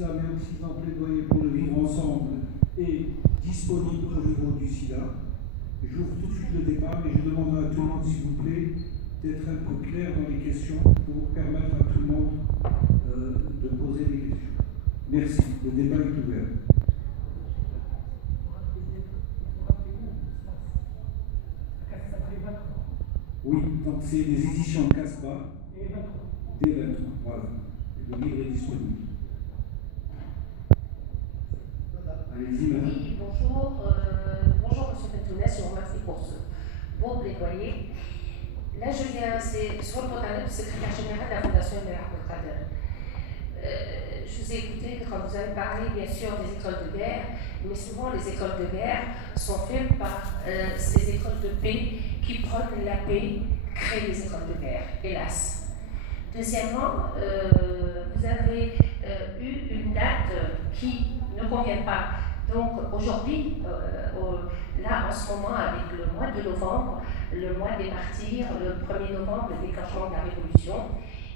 Islam et Occident plaidoyer pour le vivre ensemble est disponible au niveau du SIDA. J'ouvre tout de suite le débat, mais je demande à tout le monde, s'il vous plaît, d'être un peu clair dans les questions pour permettre à tout le monde de poser des questions. Merci. Le débat est ouvert. Oui, donc c'est les éditions Casbah, dès 23. Voilà. Le livre est disponible. Allez-y, madame. Oui, bonjour. Bonjour, monsieur Pentounès, je vous remercie pour ce beau plaidoyer. Là, je viens, c'est sur le portail du secrétaire général de la Fondation Emer Abdelkader. Je vous ai écouté quand vous avez parlé, bien sûr, des écoles de guerre, mais souvent les écoles de guerre sont faites par ces écoles de paix qui prônent la paix, créent les écoles de guerre, hélas. Deuxièmement, vous avez eu une date qui ne convient pas. Donc aujourd'hui, là en ce moment, avec le mois de novembre, le mois des martyrs, le 1er novembre, le déclenchement de la Révolution,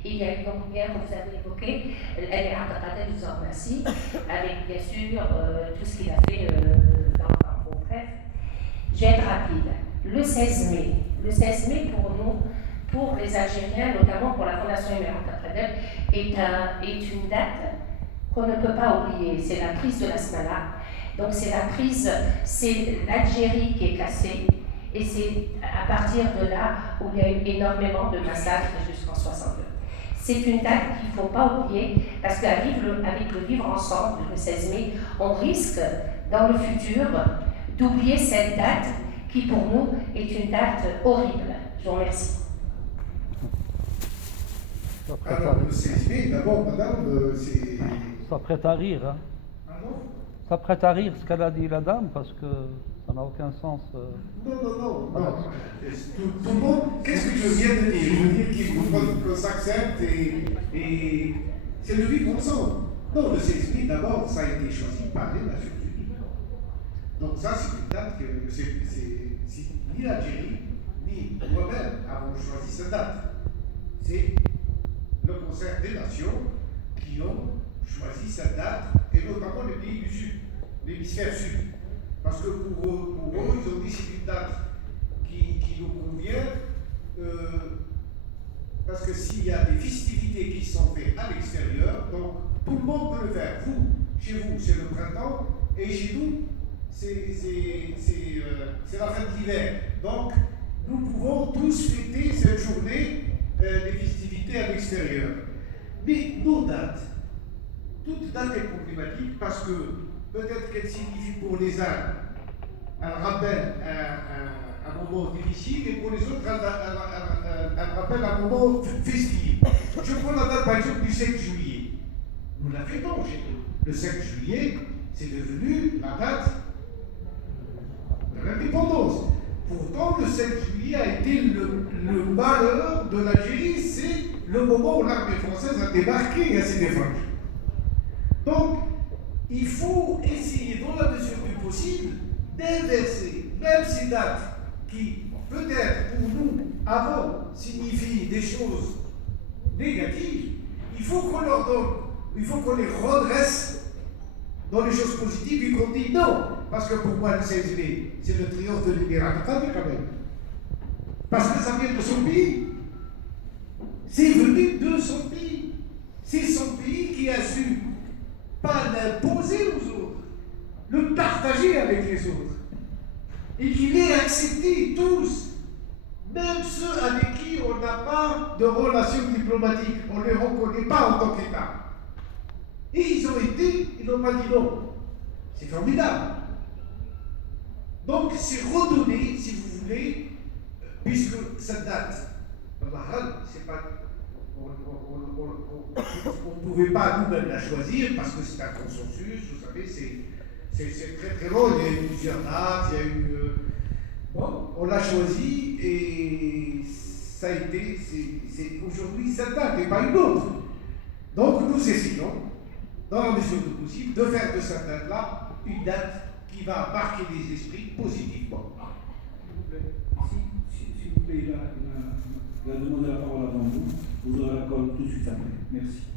il y a une longue guerre que vous avez évoquée, elle est Abdelkader, je vous en remercie, avec bien sûr tout ce qu'il a fait dans le parcours. Bref, je vais être rapide. Le 16 mai pour nous, pour les Algériens, notamment pour la Fondation Emer Abdelkader, est une date qu'on ne peut pas oublier. C'est la prise de la Smala. Donc c'est l'Algérie qui est cassée, et c'est à partir de là où il y a eu énormément de massacres jusqu'en 62. C'est une date qu'il ne faut pas oublier, parce qu'avec le vivre ensemble, le 16 mai, on risque, dans le futur, d'oublier cette date qui, pour nous, est une date horrible. Je vous remercie. Alors, le 16 mai, d'abord, madame, c'est... Ça prête à rire, hein. Pardon ? Ça prête à rire ce qu'elle a dit la dame, parce que ça n'a aucun sens. Non. Tout le monde, qu'est-ce que je viens de dire? Je veux dire qu'il faut qu'on s'accepte et c'est le vivre ensemble. Non, le 16 mai, d'abord, ça a été choisi par les Nations Unies. Donc ça, c'est une date que ni l'Algérie, ni moi-même avons choisi cette date. C'est le concert des nations qui ont choisi cette date, et notamment les pays du Sud, l'hémisphère Sud. Parce que pour eux, ils ont dit que c'est une date qui nous convient, parce que s'il y a des festivités qui sont faites à l'extérieur, donc tout le monde peut le faire. Vous, chez vous, c'est le printemps, et chez nous, c'est la fin de l'hiver. Donc, nous pouvons tous fêter cette journée des festivités à l'extérieur. Mais nos dates, toute date est problématique parce que peut-être qu'elle signifie pour les uns un rappel à un moment difficile, et pour les autres un rappel à un moment festif. Je prends la date par exemple du 5 juillet. Nous la fêtons chez nous. Le 5 juillet, c'est devenu la date de l'indépendance. Pourtant, le 5 juillet a été le malheur de l'Algérie, c'est le moment où l'armée française a débarqué à ses défenses. Donc, il faut essayer, dans la mesure du possible, d'inverser même ces dates qui, peut-être pour nous, avant, signifient des choses négatives. Il faut qu'on leur donne, il faut qu'on les redresse dans les choses positives et qu'on dit non. Parce que pour moi, le 16 mai, c'est le triomphe de l'Émirat quand même. Parce que ça vient de son pays. C'est venu de son pays. C'est son pays qui a su pas l'imposer aux autres, le partager avec les autres. Et qui les accepter tous, même ceux avec qui on n'a pas de relations diplomatiques, on ne les reconnaît pas en tant qu'État. Et ils ont été, ils n'ont pas dit non. C'est formidable. Donc c'est redonner, si vous voulez, puisque cette date, c'est pas, on ne pouvait pas nous-mêmes la choisir parce que c'est un consensus, vous savez, c'est très très long, il y a eu plusieurs dates, il y a eu... bon, on l'a choisi et ça a été, c'est aujourd'hui cette date et pas une autre. Donc nous essayons, dans la mesure du possible, de faire de cette date-là une date qui va marquer les esprits positivement. S'il vous plaît, il a demandé la parole avant vous. Vous aurez la parole tout de suite après. Merci.